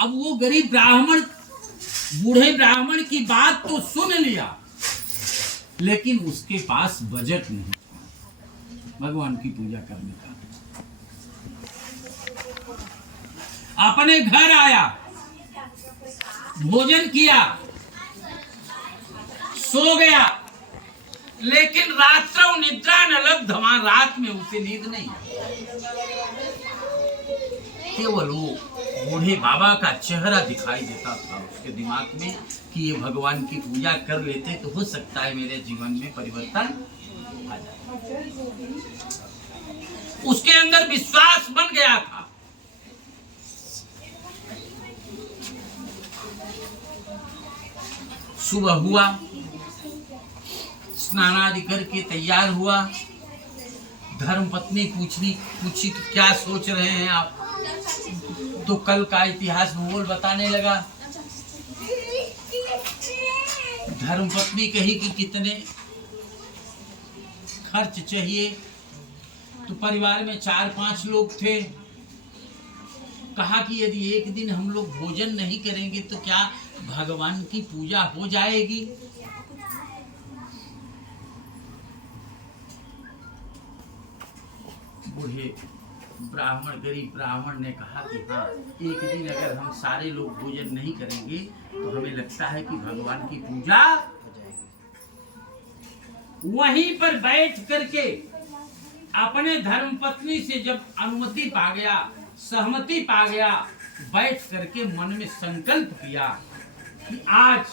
अब वो गरीब ब्राह्मण, बूढ़े ब्राह्मण की बात तो सुन लिया, लेकिन उसके पास बजट नहीं भगवान की पूजा करने का। अपने घर आया, भोजन किया, सो गया, लेकिन रात्रौ निद्रा न लब्धमा, रात में उसे नींद नहीं। केवल वो बूढ़े बाबा का चेहरा दिखाई देता था उसके दिमाग में कि ये भगवान की पूजा कर लेते तो हो सकता है मेरे जीवन में परिवर्तन आ जाए। उसके अंदर विश्वास बन गया था। सुबह हुआ, स्नान आदि करके तैयार हुआ। धर्मपत्नी पूछी कि क्या सोच रहे हैं आप? तो कल का इतिहास भूगोल बताने लगा। धर्मपत्नी कही कि कितने खर्च चाहिए? तो परिवार में 4-5 लोग थे। कहा कि यदि एक दिन हम लोग भोजन नहीं करेंगे तो क्या भगवान की पूजा हो जाएगी? बूढ़े ब्राह्मण, गरीब ब्राह्मण ने कहा कि हाँ, एक दिन अगर हम सारे लोग भोजन नहीं करेंगे तो हमें लगता है कि भगवान की पूजा हो जाएगी। वहीं पर बैठ करके अपने धर्मपत्नी से जब अनुमति पा गया, सहमति पा गया, बैठ करके मन में संकल्प किया कि आज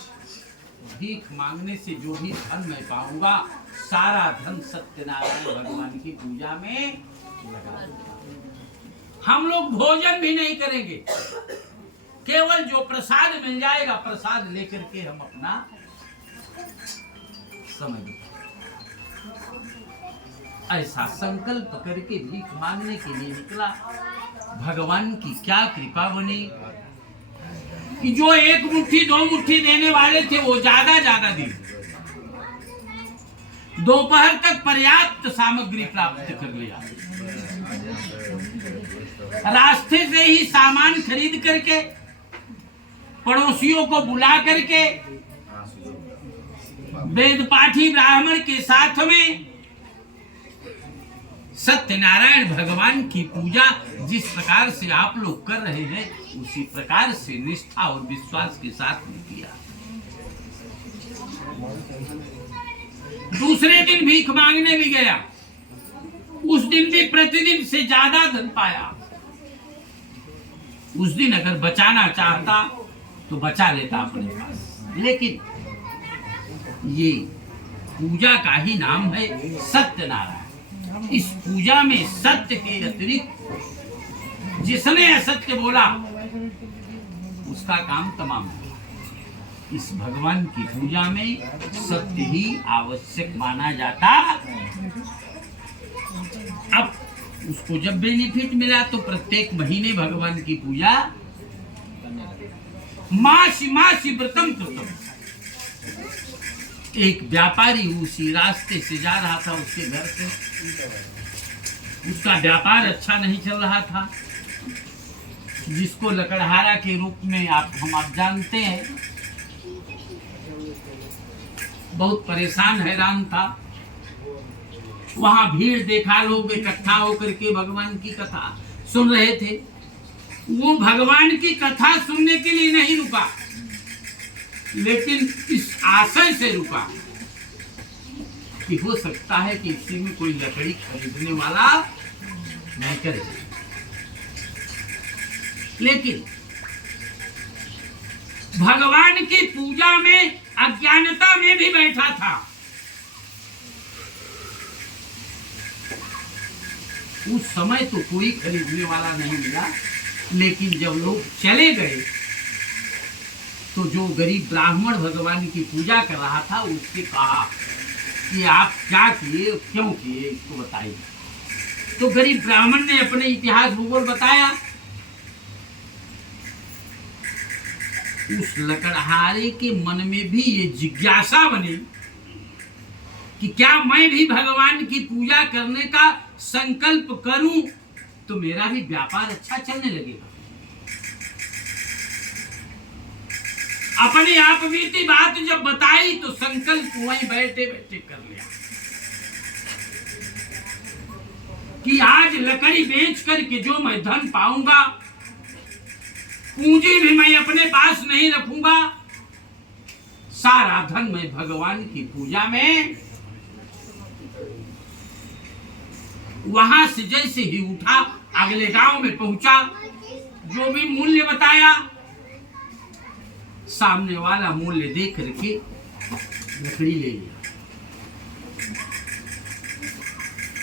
भीख मांगने से जो भी धन मैं पाऊंगा, सारा धन सत्यनारायण भगवान की पूजा में लगा दूंगा। हम लोग भोजन भी नहीं करेंगे, केवल जो प्रसाद मिल जाएगा प्रसाद लेकर के हम अपना समय देंगे। ऐसा संकल्प करके भीख मांगने के लिए निकला। भगवान की क्या कृपा बनी कि जो 1 मुट्ठी 2 मुट्ठी देने वाले थे वो ज्यादा दिए। दोपहर तक पर्याप्त सामग्री प्राप्त कर लिया। रास्ते से ही सामान खरीद करके पड़ोसियों को बुला करके वेद पाठी ब्राह्मण के साथ में सत्यनारायण भगवान की पूजा जिस प्रकार से आप लोग कर रहे हैं उसी प्रकार से निष्ठा और विश्वास के साथ में किया। दूसरे दिन भीख मांगने भी गया। उस दिन भी प्रतिदिन से ज्यादा धन पाया। उस दिन अगर बचाना चाहता तो बचा लेता अपने पास, लेकिन ये पूजा का ही नाम है सत्यनारायण। इस पूजा में सत्य के अतिरिक्त जिसने असत्य बोला उसका काम तमाम है। इस भगवान की पूजा में सत्य ही आवश्यक माना जाता। अब उसको जब बेनिफिट मिला तो प्रत्येक महीने भगवान की पूजा मासी व्रतम कृतम। एक व्यापारी उसी रास्ते से जा रहा था, उसके घर से। उसका व्यापार अच्छा नहीं चल रहा था, जिसको लकड़हारा के रूप में आप जानते हैं। बहुत परेशान हैरान था। वहां भीड़ देखा, लोग इकट्ठा होकर के भगवान की कथा सुन रहे थे। वो भगवान की कथा सुनने के लिए नहीं रुका, लेकिन इस आशय से रुका कि हो सकता है कि इसी में कोई लकड़ी खरीदने वाला नहीं करे। लेकिन भगवान की पूजा में अज्ञानता में भी बैठा था। उस समय तो कोई खरीदने वाला नहीं मिला, लेकिन जब लोग चले गए तो जो गरीब ब्राह्मण भगवान की पूजा कर रहा था उससे कहा कि आप क्या किए, क्यों किए, इसको बताइए। तो गरीब ब्राह्मण ने अपने इतिहास भूगोल बताया। उस लकड़हारे के मन में भी ये जिज्ञासा बनी कि क्या मैं भी भगवान की पूजा करने का संकल्प करूं तो मेरा भी व्यापार अच्छा चलने लगेगा। अपने आप बीती बात जब बताई तो संकल्प वहीं बैठे बैठे कर लिया कि आज लकड़ी बेच करके जो मैं धन पाऊंगा, पूंजी भी मैं अपने पास नहीं रखूंगा, सारा धन मैं भगवान की पूजा में। वहां से जैसे ही उठा अगले गांव में पहुंचा, जो भी मूल्य बताया सामने वाला मूल्य देख करके लकड़ी ले लिया।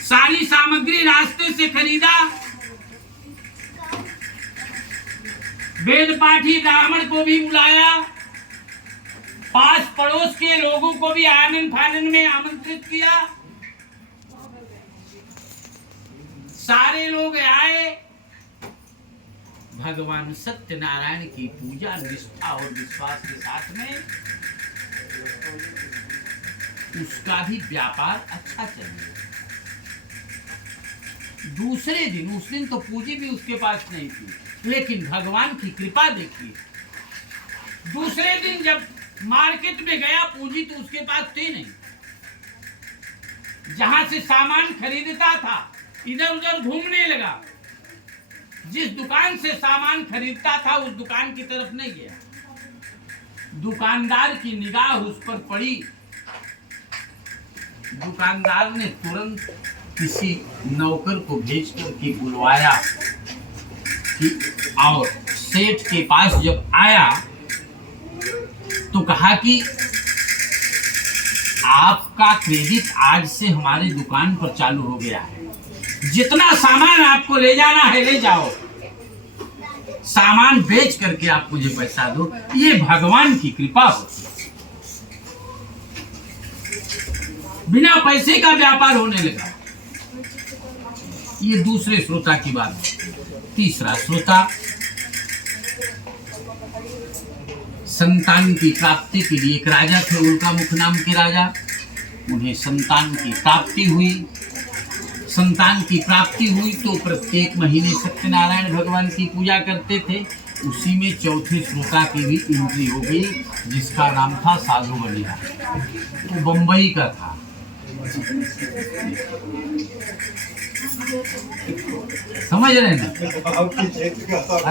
सारी सामग्री रास्ते से खरीदा, वेद पाठी ब्राह्मण को भी बुलाया, पास पड़ोस के लोगों को भी आनंद फानन में आमंत्रित किया। सारे लोग आए, भगवान सत्यनारायण की पूजा निष्ठा और विश्वास के साथ में उसका भी व्यापार अच्छा चल गया। दूसरे दिन, उस दिन तो पूंजी भी उसके पास नहीं थी, लेकिन भगवान की कृपा देखिए, दूसरे दिन जब मार्केट में गया, पूंजी तो उसके पास थी नहीं। जहां से सामान खरीदता था इधर उधर घूमने लगा, जिस दुकान से सामान खरीदता था उस दुकान की तरफ नहीं गया। दुकानदार की निगाह उस पर पड़ी, दुकानदार ने तुरंत किसी नौकर को भेज करके बुलवाया कि और सेठ के पास जब आया तो कहा कि आपका क्रेडिट आज से हमारी दुकान पर चालू हो गया है, जितना सामान आपको ले जाना है ले जाओ, सामान बेच करके आप मुझे पैसा दो। ये भगवान की कृपा होती है, बिना पैसे का व्यापार होने लगा। ये दूसरे श्रोता की बात है। तीसरा श्रोता, संतान की प्राप्ति के लिए एक राजा थे, उल्का मुख नाम के राजा, उन्हें संतान की प्राप्ति हुई। संतान की प्राप्ति हुई तो प्रत्येक महीने सत्यनारायण भगवान की पूजा करते थे। उसी में चौथे श्रोता की भी एंट्री हो गई, जिसका नाम था साधु बलिया। वो बंबई का था। समझ रहे ना,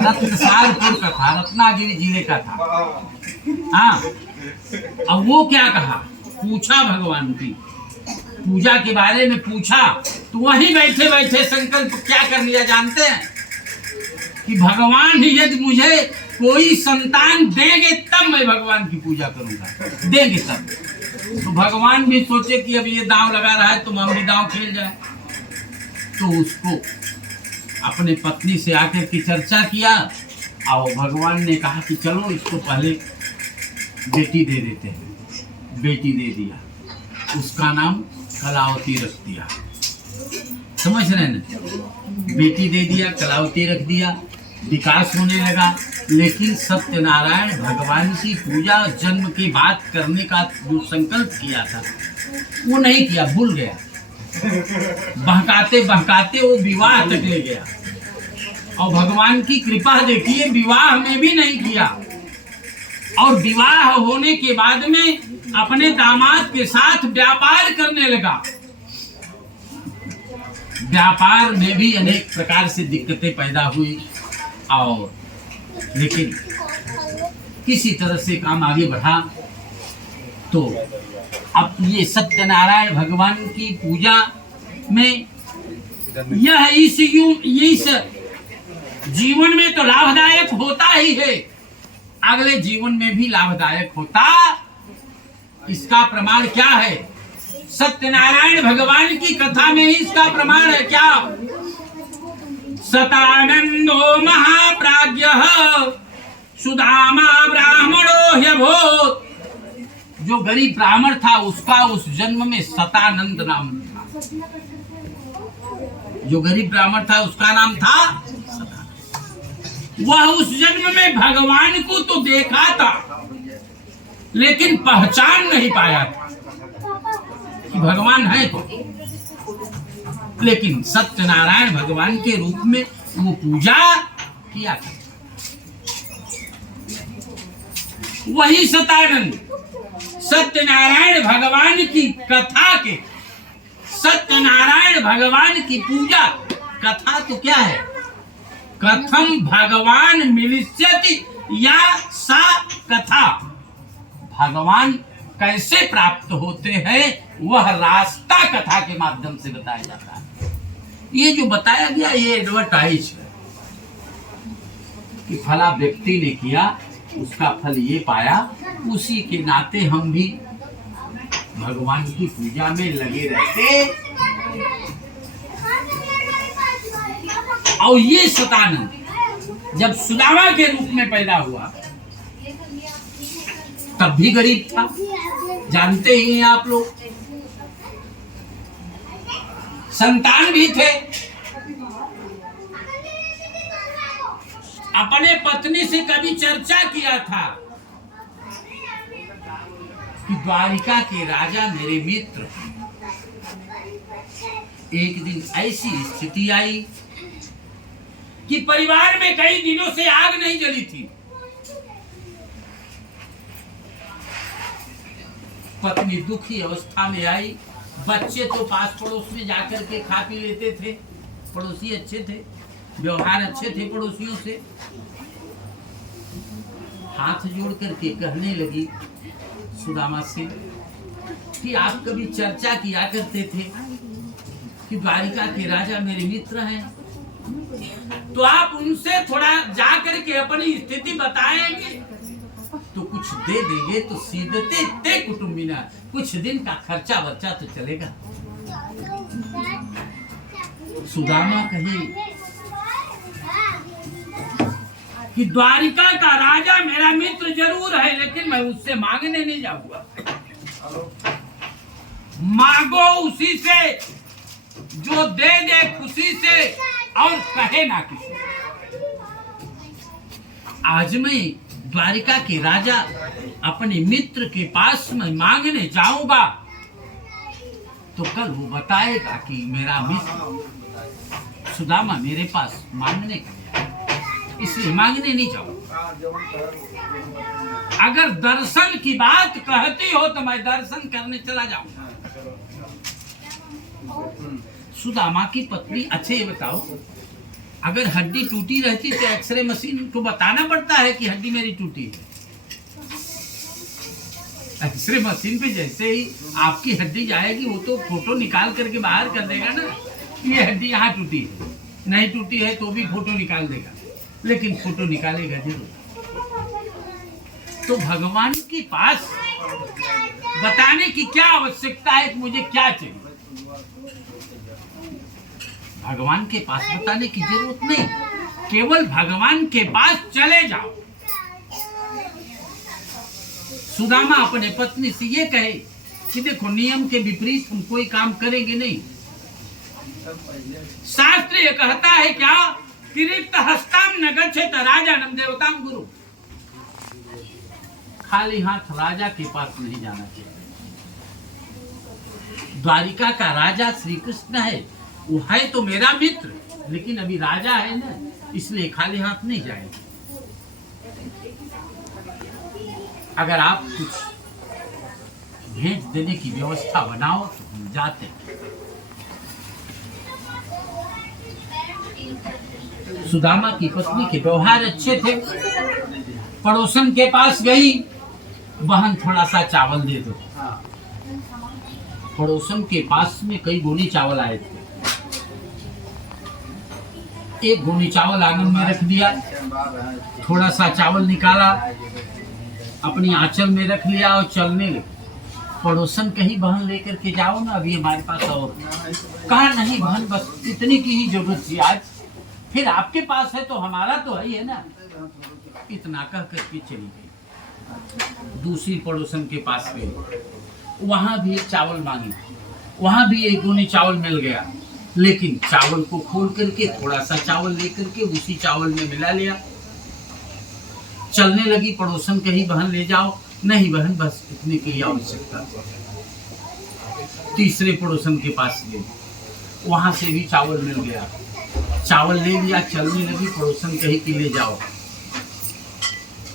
रत्नसारपुर का था, रत्नागिरी जिले का था। हाँ, अब वो क्या कहा, पूछा भगवान की पूजा के बारे में पूछा, तो वहीं बैठे बैठे संकल्प क्या कर लिया जानते हैं कि भगवान ही यदि मुझे कोई संतान देंगे तब मैं भगवान की पूजा करूंगा, देंगे तब। तो भगवान भी सोचे कि अब ये दांव लगा रहा है तो हम भी दांव खेल जाए। तो उसको अपने पत्नी से आकर की चर्चा किया और भगवान ने कहा कि चलो इसको पहले बेटी दे देते हैं। बेटी दे दिया, उसका नाम कलावती रख दिया। समझ रहे ना, बेटी दे दिया, कलावती रख दिया, विकास होने लगा। लेकिन सत्यनारायण भगवान की पूजा जन्म के बाद करने का जो संकल्प किया था वो नहीं किया, भूल गया। बहकाते बहकाते वो विवाह तक ले गया, और भगवान की कृपा देखिए, विवाह में भी नहीं किया। और विवाह होने के बाद में अपने दामाद के साथ व्यापार करने लगा। व्यापार में भी अनेक प्रकार से दिक्कतें पैदा हुई, और लेकिन किसी तरह से काम आगे बढ़ा। तो अब ये सत्यनारायण भगवान की पूजा में यह इस जीवन में तो लाभदायक होता ही है, अगले जीवन में भी लाभदायक होता। इसका प्रमाण क्या है? सत्यनारायण भगवान की कथा में ही इसका प्रमाण है। क्या? सतानंदो महाप्राज्ञः सुदामा ब्राह्मणो ह्यभूत्। जो गरीब ब्राह्मण था उसका उस जन्म में सतानंद नाम था। जो गरीब ब्राह्मण था उसका नाम था सतानंद। वह उस जन्म में भगवान को तो देखा था, लेकिन पहचान नहीं पाया था कि भगवान है तो। लेकिन सत्यनारायण भगवान के रूप में वो पूजा किया था। वही सतानंद सत्यनारायण भगवान की कथा के, सत्यनारायण भगवान की पूजा कथा तो क्या है? कथम भगवान मिलिष्यति या सा कथा, भगवान कैसे प्राप्त होते हैं वह रास्ता कथा के माध्यम से बताया जाता है। ये जो बताया गया ये एडवर्टाइज है कि फला व्यक्ति ने किया, उसका फल ये पाया, उसी के नाते हम भी भगवान की पूजा में लगे रहते। और ये सतानंद जब सुदामा के रूप में पैदा हुआ तब भी गरीब था, जानते ही हैं आप लोग। संतान भी थे, अपने पत्नी से कभी चर्चा किया था कि द्वारिका के राजा मेरे मित्र। एक दिन ऐसी स्थिति आई कि परिवार में कई दिनों से आग नहीं जली थी। पत्नी दुखी अवस्था में आई, बच्चे तो पास पड़ोस में जाकर के खा पी लेते थे, पड़ोसी अच्छे थे, व्यवहार अच्छे थे पड़ोसियों से। हाथ जोड़ करके कहने लगी सुदामा से कि आप कभी चर्चा किया करते थे कि द्वारिका के राजा मेरे मित्र हैं, तो आप उनसे थोड़ा जा करके अपनी स्थिति बताएंगे तो कुछ दे देंगे तो सीधते ते कुटुंबिना, कुछ दिन का खर्चा वर्चा तो चलेगा। सुदामा कही कि द्वारिका का राजा मेरा मित्र जरूर है, लेकिन मैं उससे मांगने नहीं जाऊंगा। मांगो उसी से जो दे दे खुशी से और कहे ना किसी। आज मैं द्वारिका के राजा अपने मित्र के पास में मांगने जाऊंगा तो कल वो बताएगा कि मेरा मित्र सुदामा मेरे पास मांगने का, इसलिए मांगने नहीं जाऊंगा। अगर दर्शन की बात कहती हो तो मैं दर्शन करने चला जाऊंगा। सुदामा की पत्नी, अच्छे ये बताओ, अगर हड्डी टूटी रहती तो एक्सरे मशीन को बताना पड़ता है कि हड्डी मेरी टूटी है। एक्सरे मशीन पे जैसे ही आपकी हड्डी जाएगी वो तो फोटो निकाल करके बाहर कर देगा ना, ये हड्डी यहाँ टूटी है, नहीं टूटी है तो भी फोटो निकाल देगा, लेकिन फोटो निकालेगा जरूर। तो भगवान के पास बताने की क्या आवश्यकता है कि मुझे क्या चाहिए? भगवान के पास बताने की जरूरत नहीं, केवल भगवान के पास चले जाओ। सुदामा अपने पत्नी से ये कहे कि देखो नियम के विपरीत हम कोई काम करेंगे नहीं। शास्त्र ये कहता है क्या कि रिक्त हस्ताम न गच्छेत राजानम देवताम गुरु, खाली हाथ राजा के पास नहीं जाना चाहिए। द्वारिका का राजा श्री कृष्ण है, वो है तो मेरा मित्र, लेकिन अभी राजा है ना, इसलिए खाली हाथ नहीं जाएगा। अगर आप कुछ भेंट देने की व्यवस्था बनाओ तो हम जाते हैं। सुदामा की पत्नी के व्यवहार अच्छे थे, पड़ोसन के पास गई, बहन थोड़ा सा चावल दे दो। पड़ोसन के पास में कई गोनी चावल आए थे, एक गोनी चावल आंगन में रख दिया, थोड़ा सा चावल निकाला, अपनी आंचल में रख लिया और चलने लगे। पड़ोसन कहीं बहन लेकर के जाओ ना, अभी हमारे पास और कहा नहीं बहन, बस इतनी की ही जरूरत थी आज, फिर आपके पास है तो हमारा तो है ही है ना। इतना कह करके चली गई। दूसरी पड़ोसन के पास गई, वहां भी एक चावल मांगी, वहां भी एक गोनी चावल मिल गया, लेकिन चावल को खोल करके थोड़ा सा चावल लेकर के उसी चावल में मिला लिया, चलने लगी। पड़ोसन कहीं बहन ले जाओ, नहीं बहन बस इतने की आवश्यकता। तीसरे पड़ोसन के पास गए, वहां से भी चावल मिल गया, चावल ले लिया, चलने लगी। पड़ोसन कहीं की ले जाओ,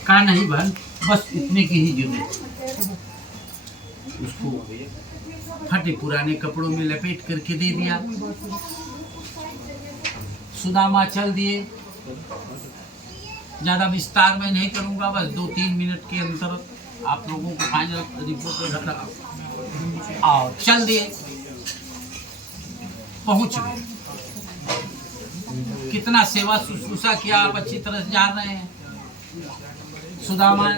कहा नहीं बहन बस इतने की ही जरूरत। उसको फटे पुराने कपड़ों में लपेट करके दे दिया। सुदामा चल दिए। ज्यादा विस्तार में नहीं करूंगा, बस 2-3 मिनट के अंदर आप लोगों को फाइनल रिपोर्ट में और चल दिए। पहुंच गए। कितना सेवा शुश्रूषा किया आप अच्छी तरह से जान रहे हैं। सुदामा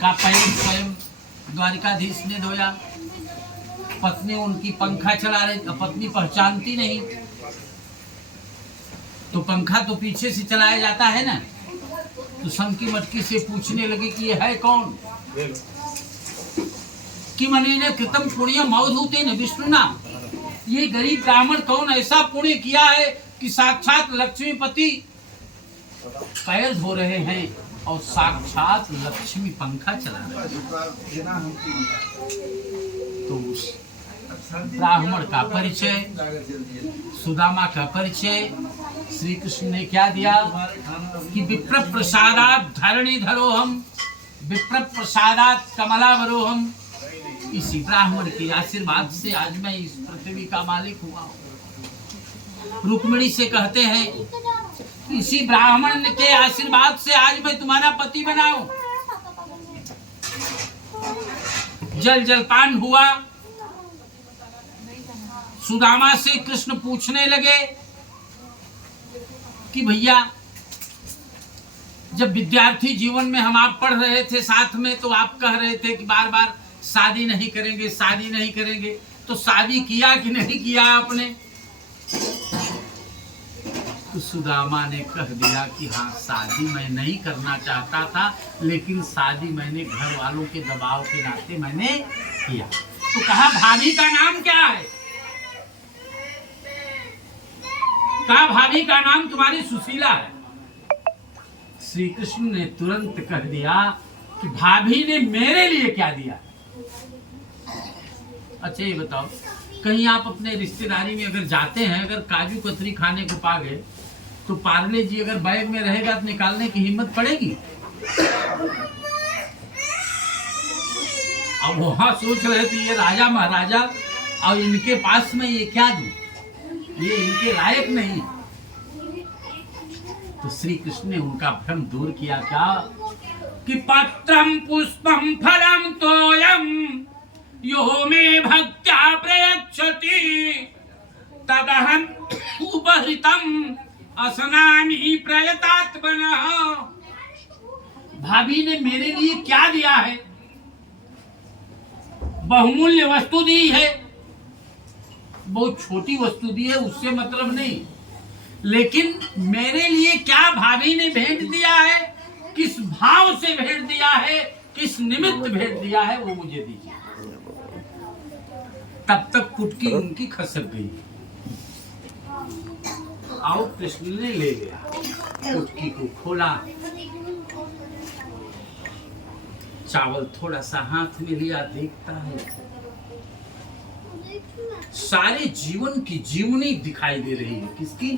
का पैर स्वयं द्वारिकाधीश ने धोया। पत्नी उनकी पंखा चला रही, पत्नी पहचानती नहीं तो पंखा तो पीछे से चलाया जाता है ना, तो शंकी मटकी से पूछने लगी कि ये है कौन। कि मने कृतम पुण्य मौधूते न विष्णुना, ये गरीब ब्राह्मण कौन ऐसा पुण्य किया है कि साक्षात लक्ष्मीपति पैर धो रहे हैं और साक्षात लक्ष्मी पंखा चला रहे हैं। तो ब्राह्मण का परिचय, सुदामा का परिचय श्री कृष्ण ने क्या दिया कि विप्र प्रसादात धरणी धरोहम, विप्र प्रसादात कमलावरोहम। इसी ब्राह्मण के आशीर्वाद से आज मैं इस पृथ्वी का मालिक हुआ हूँ। रुक्मिणी से कहते हैं इसी ब्राह्मण के आशीर्वाद से आज मैं तुम्हारा पति बना हूं। जल जलपान हुआ। सुदामा से कृष्ण पूछने लगे कि भैया जब विद्यार्थी जीवन में हम आप पढ़ रहे थे साथ में, तो आप कह रहे थे कि बार बार शादी नहीं करेंगे, शादी नहीं करेंगे, तो शादी किया कि नहीं किया आपने? तो सुदामा ने कह दिया कि हाँ, शादी मैं नहीं करना चाहता था, लेकिन शादी मैंने घर वालों के दबाव के नाते मैंने किया। तो कहा भाभी का नाम क्या है? कहा भाभी का नाम तुम्हारी सुशीला है। श्री कृष्ण ने तुरंत कह दिया कि भाभी ने मेरे लिए क्या दिया। अच्छा ये बताओ, कहीं आप अपने रिश्तेदारी में अगर जाते हैं, अगर काजू कतरी खाने को पा गए, तो पार्ले जी अगर बैग में रहेगा तो निकालने की हिम्मत पड़ेगी? अब वहां सोच रहे थे ये राजा महाराजा और इनके पास में ये क्या दूं, ये इनके लायक नहीं। तो श्री कृष्ण ने उनका भ्रम दूर किया क्या कि पत्रम पुष्पम फलम तोयम यो मे भक्त्या प्रयच्छति तदहं उपहृतम असनामि प्रयतात्मनः। भाभी ने मेरे लिए क्या दिया है? बहुमूल्य वस्तु दी है, बहुत छोटी वस्तु दी है, उससे मतलब नहीं, लेकिन मेरे लिए क्या भाभी ने भेंट दिया है, किस भाव से भेंट दिया है, किस निमित्त भेंट दिया है, वो मुझे दीजिए। तब तक कुटकी उनकी खसक गई। आओ कृष्ण ने ले लिया, कुटकी को खोला, चावल थोड़ा सा हाथ में लिया, देखता है सारे जीवन की जीवनी दिखाई दे रही है। किसकी?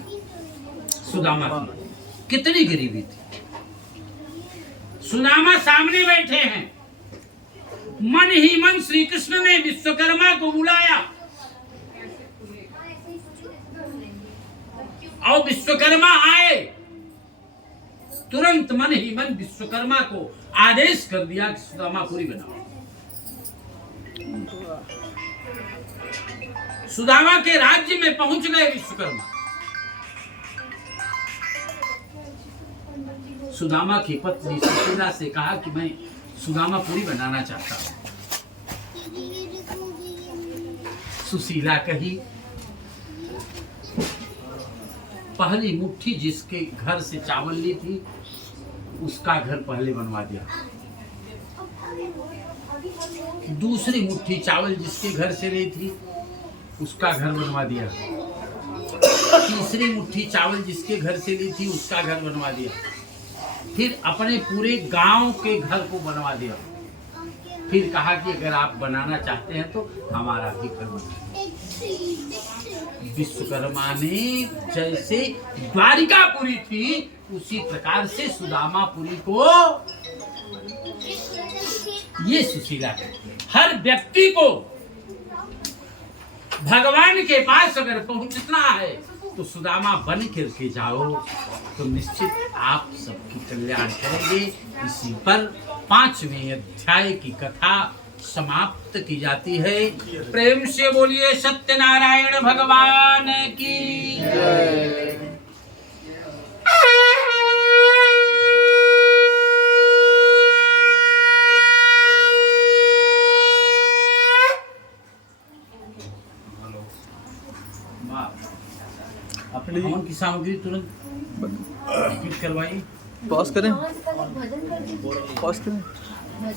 सुदामा की। कितनी गरीबी थी। सुदामा सामने बैठे हैं। मन ही मन श्री कृष्ण ने विश्वकर्मा को बुलाया और विश्वकर्मा आए। तुरंत मन ही मन विश्वकर्मा को आदेश कर दिया कि सुदामा पूरी बनाओ। सुदामा के राज्य में पहुंच गए विश्वकर्मा। सुदामा की पत्नी सुशीला से कहा कि मैं सुदामा पूरी बनाना चाहता हूं। सुशीला कही पहली मुट्ठी जिसके घर से चावल ली थी उसका घर पहले बनवा दिया। दूसरी मुट्ठी चावल जिसके घर से ली थी उसका घर बनवा दिया। तीसरी मुट्ठी चावल जिसके घर से ली थी उसका घर बनवा दिया। फिर अपने पूरे गांव के घर को बनवा दिया। फिर कहा कि अगर आप बनाना चाहते हैं तो हमारा भी घर बना। विश्वकर्मा ने जैसे द्वारिकापुरी थी उसी प्रकार से सुदामापुरी को ये सुशीला है। हर व्यक्ति को भगवान के पास अगर पहुंचना है तो सुदामा बन करके जाओ, तो निश्चित आप सबकी कल्याण करेंगे। इसी पर 5वें अध्याय की कथा समाप्त की जाती है। प्रेम से बोलिए सत्यनारायण भगवान की जय। अपने हवन की सामग्री तुरंत करवाइए। पॉज करें, पॉज करें।